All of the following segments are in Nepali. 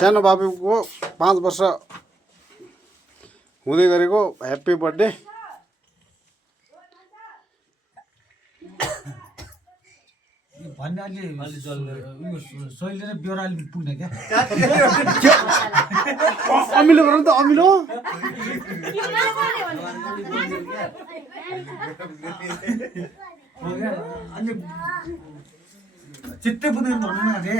सानो बाबुको 5 वर्ष हुँदै गरेको ह्याप्पी बर्थडे। भन्ने अलि शैली र बेहोराले पुग्ने क्या अमिलो गरौँ त अमिलो अनि चित्तै पुग्दैन भन्नु न रे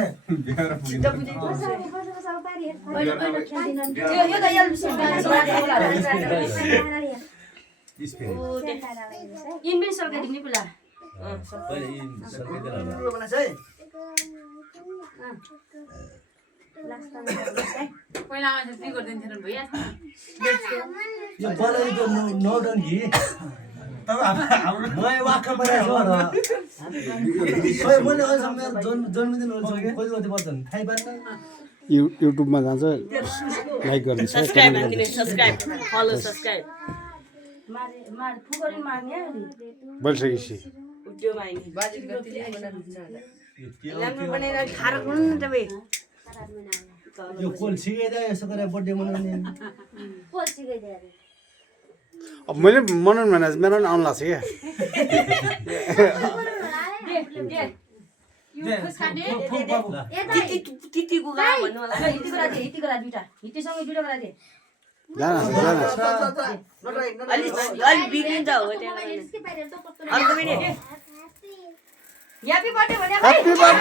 युट्युबमा जान्छ लाइक गर्नुहोस् बोलिसकेपछि अब मैले मनाउनु भने मेरो पनि आउनु लाग्छ क्या Happy birthday!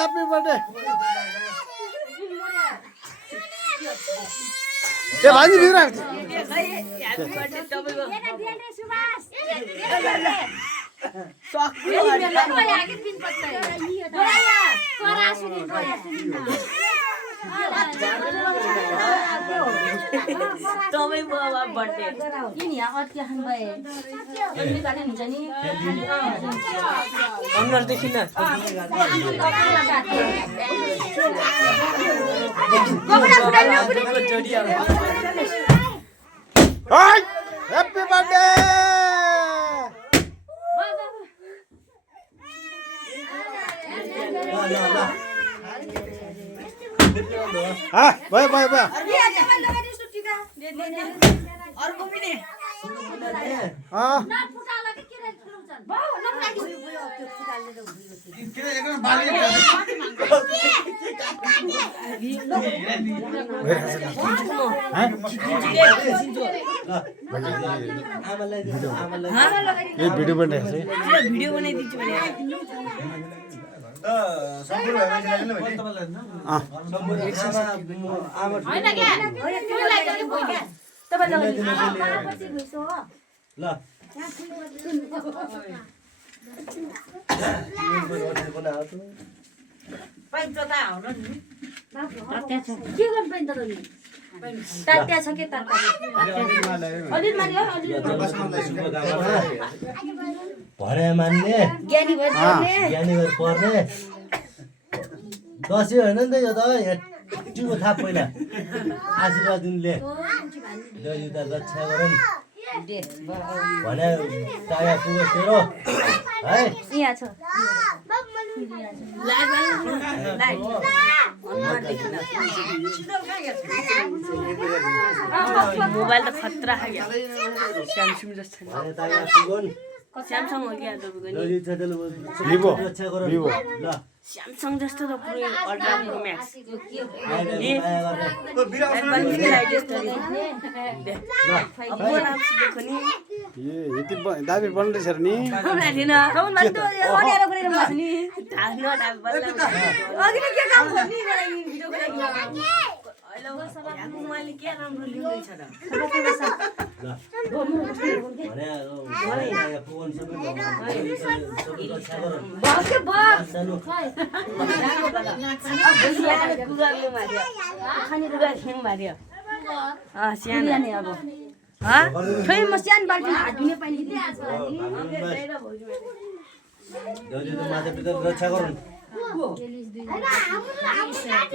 Happy birthday! Happy birthday! Cek baju biru. Tomei bawa birthday. Ini ya ortihan bae. Ini kan ini jadi. Amnar dekin na. Hai! Happy birthday! Ah, baik. अर्को पनि ये भिडियो बनाइदिन्छु भने भरे मान्ने ज्ञानी भएर पर्ने दसैँ होइन नि त यो त टिको थाप पहिला आशीर्वाद दिनुले दयुता रक्षा गरौँ भने टाढा पुगोस् तेरो है यहाँ छ मोबाइल त खतरा खायो स्यामसङ जस्तो भने टाढा पुगुन् स्यामसङ हो क्या तपाईँको नि दर्जी दादाले भिभो रक्षा गरौँ भिभो ल स्यामसङ जस्तो त पुरै अल्ट्रा प्रो म्याक्स आइले माया गर्ने अब राम्रोसित देखो नि यति दाबी बन्दैछ र नि हमरा थिएन अनिएर गरेर बस्छ नि ढाक्न ढाक बल्ला अघि नै के काम गर्ने मलाई भिडियोको लागि हेलो मैले के राम्रो ल्याउँदै छ र भने माया पुगन सबै रक्षा गरौँ बाके बाप सानो कुगारले मार्यो खाने कुगार खेम मार्यो स्यान नि अब खै म स्यान बाल्टी हात धुने पानी दर्जी त माता पिता रक्षा गरौँ